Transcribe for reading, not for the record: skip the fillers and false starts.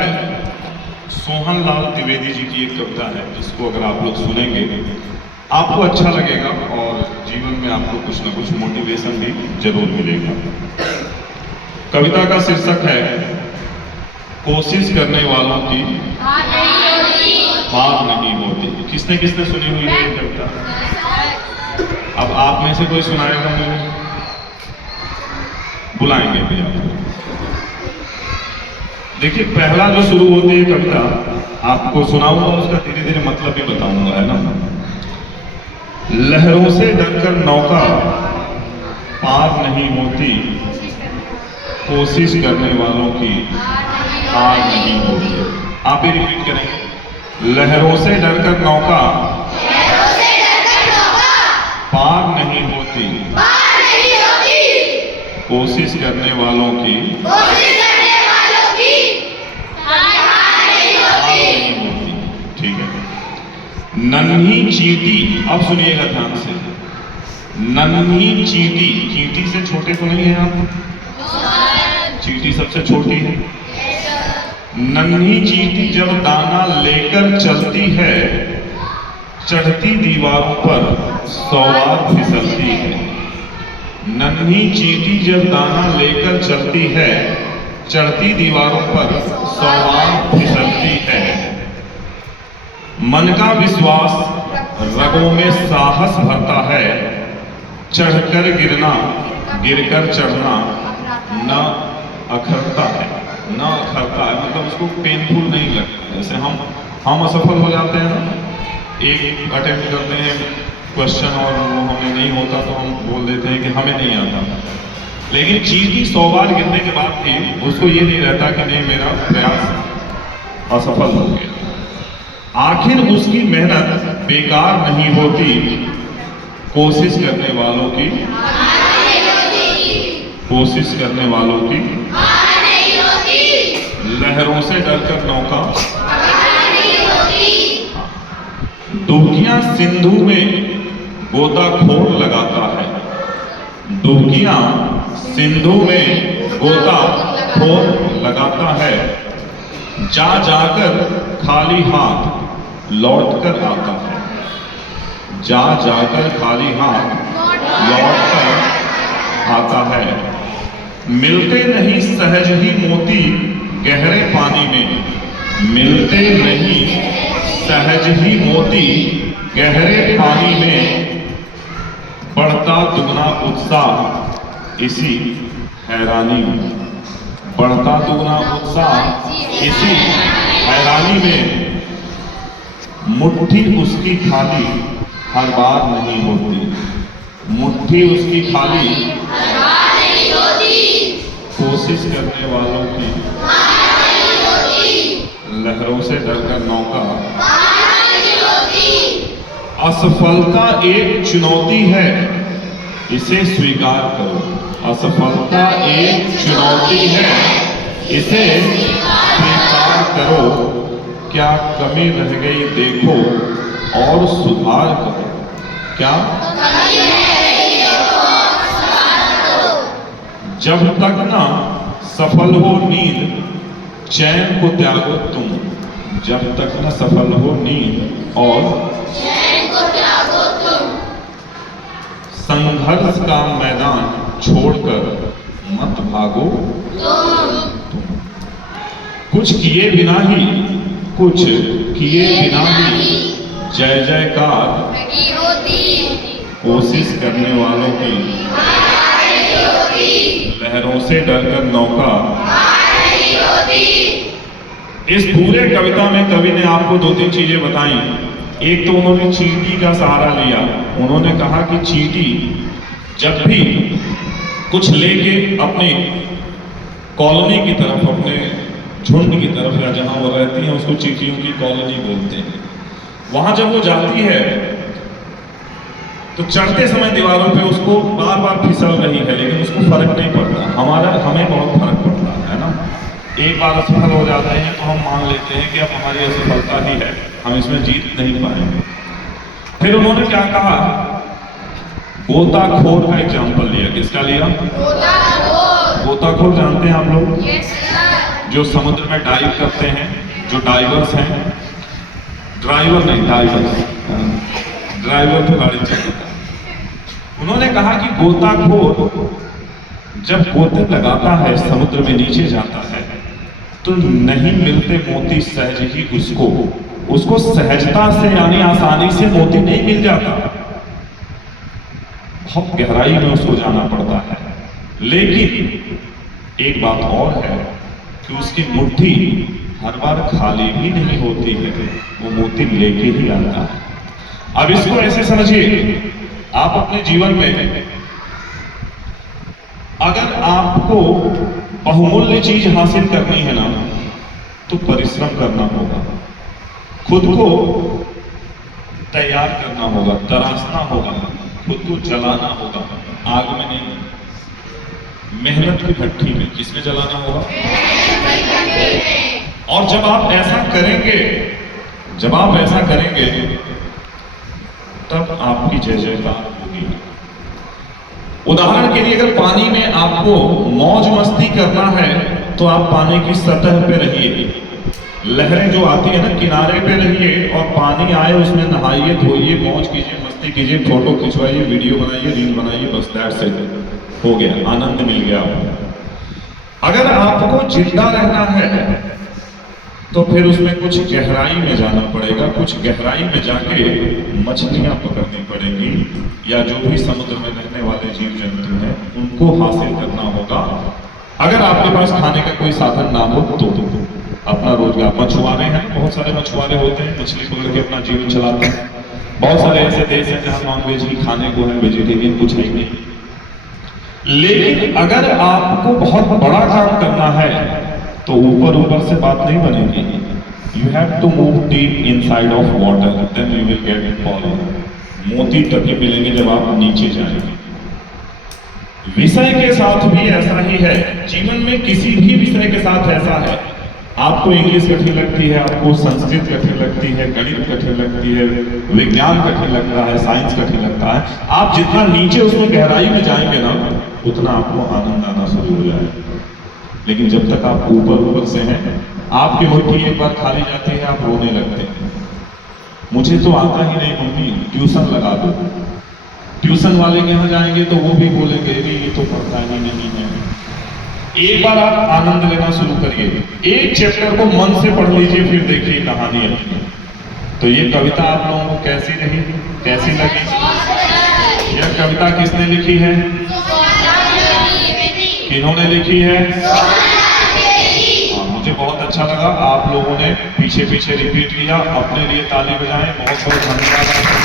है सोहन लाल द्विवेदी जी की एक कविता है, जिसको अगर आप लोग सुनेंगे आपको अच्छा लगेगा और जीवन में आपको कुछ ना कुछ मोटिवेशन भी जरूर मिलेगा। कविता का शीर्षक है कोशिश करने वालों की हार नहीं होती। किसने किसने सुनी हुई है ये कविता? अब आप में से कोई सुनाएगा मुझे? बुलाएंगे भैया। देखिए, पहला जो शुरू होती है कविता आपको सुनाऊंगा, उसका धीरे धीरे मतलब भी बताऊंगा, है ना। लहरों से डरकर नौका पार नहीं होती, कोशिश करने वालों की हार नहीं होती। आप भी रिपीट करेंगे। लहरों से डरकर नौका पार नहीं होती, कोशिश करने वालों की ठीक है। नन्ही चींटी, अब सुनिएगा ध्यान से। नन्ही चींटी, चींटी से छोटे तो नहीं है आप? चींटी सबसे छोटी है। नन्ही चींटी जब दाना लेकर चलती है, चढ़ती दीवारों पर 100 बार फिसलती है। नन्ही चींटी जब दाना लेकर चलती है, चढ़ती दीवारों पर 100 बार फिसलती है। मन का विश्वास रगों में साहस भरता है, चढ़कर गिरना गिरकर चढ़ना न अखरता है, न अखरता है, मतलब उसको पेनफुल नहीं लगता। जैसे हम असफल हो जाते हैं ना, एक अटेम्प्ट करते हैं क्वेश्चन और वो हमें नहीं होता तो हम बोल देते हैं कि हमें नहीं आता। लेकिन चींटी 100 बार गिरने के बाद भी उसको ये नहीं रहता कि नहीं, मेरा प्रयास असफल हो गया। आखिर उसकी मेहनत बेकार नहीं होती, कोशिश करने वालों की कोशिश करने वालों की लहरों से डरकर नौका। डुबकियां सिंधु में गोताखोर लगाता है, डुबकियां सिंधु में गोताखोर लगाता है। जा जाकर खाली हाथ लौट कर आता है, जा जाकर खाली हाथ लौट कर आता है। मिलते नहीं सहज ही मोती गहरे पानी में, मिलते नहीं सहज ही मोती गहरे पानी में। बढ़ता दुगना उत्साह इसी हैरानी में, बढ़ता दुगना उत्साह इसी हैरानी में। मुट्ठी उसकी खाली हर बार नहीं होती, मुट्ठी उसकी खाली कोशिश करने वालों की लहरों से डरकर नौका। असफलता एक चुनौती है, इसे स्वीकार करो। असफलता एक चुनौती है, इसे स्वीकार करो। क्या कमी रह गई देखो और सुधार करो। क्या जब तक ना सफल हो नींद, चैन को त्यागो तुम। जब तक न सफल हो नींद और संघर्ष का मैदान छोड़कर मत भागो तुम। कुछ किए बिना ही, कुछ किए बिना ही जय जयकार कोशिश करने वालों की लहरों से डरकर नौका। इस पूरे कविता में कवि ने आपको 2-3 चीजें बताई। एक तो उन्होंने चींटी का सहारा लिया। उन्होंने कहा कि चींटी जब भी कुछ लेके अपनी कॉलोनी की तरफ, अपने झुंड की तरफ या जहां वो रहती हैं उसको चींटियों की कॉलोनी बोलते हैं, वहां जब वो जाती है तो चढ़ते समय दीवारों पे उसको बार बार फिसल रही है, लेकिन उसको फर्क नहीं पड़ता। हमें बहुत फर्क पड़ता है ना। एक बार असफल हो जाते हैं तो हम मान लेते हैं कि अब हमारी असफलता ही है, हम इसमें जीत नहीं पाएंगे। फिर उन्होंने क्या कहा, गोताखोर का एग्जाम्पल लिया। किसका लिया? गोताखोर जानते हैं आप लोग? जो समुद्र में डाइव करते हैं, जो डाइवर्स हैं, ड्राइवर नहीं डाइवर्स, ड्राइवर तो गाड़ी चलाता है। उन्होंने कहा कि गोताखोर जब गोते लगाता है, समुद्र में नीचे जाता है, तो नहीं मिलते मोती सहज ही उसको सहजता से यानी आसानी से मोती नहीं मिल जाता, बहुत गहराई में उसको जाना पड़ता है। लेकिन एक बात और है कि उसकी मुट्ठी हर बार खाली भी नहीं होती है, वो मोती लेके ही आता है। अब इसको ऐसे समझिए, आप अपने जीवन में अगर आपको बहुमूल्य चीज हासिल करनी है ना, तो परिश्रम करना होगा, खुद को तैयार करना होगा, तराशना होगा, खुद को जलाना होगा, आग में नहीं, मेहनत की भट्टी में। किसमें जलाना होगा? और जब आप ऐसा करेंगे तब आपकी जय जयकार होगी। उदाहरण के लिए, अगर पानी में आपको मौज मस्ती करना है तो आप पानी की सतह पे रहिए, लहरें जो आती है ना, किनारे पे रहिए और पानी आए उसमें नहाइए, धोइए, मौज कीजिए, मस्ती कीजिए, फोटो खिंचवाइए, वीडियो बनाइए, रील बनाइए, बस दैट्स इट, हो गया, आनंद मिल गया आपको। अगर आपको जिंदा रहना है तो फिर उसमें कुछ गहराई में जाना पड़ेगा, कुछ गहराई में जाके मछलियां पकड़नी पड़ेंगी, या जो भी समुद्र में रहने वाले जीव जंतु हैं उनको हासिल करना होगा। अगर आपके पास खाने का कोई साधन ना हो तो अपना रोजगार, मछुआरे हैं, बहुत सारे मछुआरे होते हैं, मछली पकड़ के अपना जीवन चलाते हैं। बहुत सारे ऐसे देश हैं जहां नॉनवेज ही खाने को है, वेजिटेरियन कुछ है नहीं। लेकिन अगर आपको बहुत बड़ा काम करना है तो ऊपर से बात नहीं बनेगी। You have to move deep inside of water, then you will get follow. मोती तभी मिलेंगे जब आप नीचे जाएंगे। विषय के साथ भी ऐसा ही है, जीवन में किसी भी विषय के साथ ऐसा है। आपको इंग्लिश कठिन लगती है, आपको संस्कृत कठिन लगती है, गणित कठिन लगती है, विज्ञान कठिन लगता है, साइंस कठिन लगता है। आप जितना नीचे उसमें गहराई में जाएंगे ना, उतना आपको आनंद आना शुरू हो जाएगा। लेकिन जब तक आप ऊपर से हैं, आपकी मुट्ठी एक बार खाली जाती है, आप रोने लगते हैं, मुझे तो आता ही नहीं मम्मी, ट्यूशन लगा दो। ट्यूशन वाले के यहाँ जाएंगे तो वो भी बोलेंगे ये तो पढ़ता ही नहीं है। एक बार आप आनंद लेना शुरू करिए, एक चैप्टर को मन से पढ़ लीजिए, फिर देखिए कहानी अपनी। तो ये कविता आप लोगों को कैसी रही, कैसी लगी? यह कविता किसने लिखी है? किन्होंने लिखी है? मुझे बहुत अच्छा लगा, आप लोगों ने पीछे रिपीट किया, अपने लिए ताली बजाएं। बहुत बहुत धन्यवाद।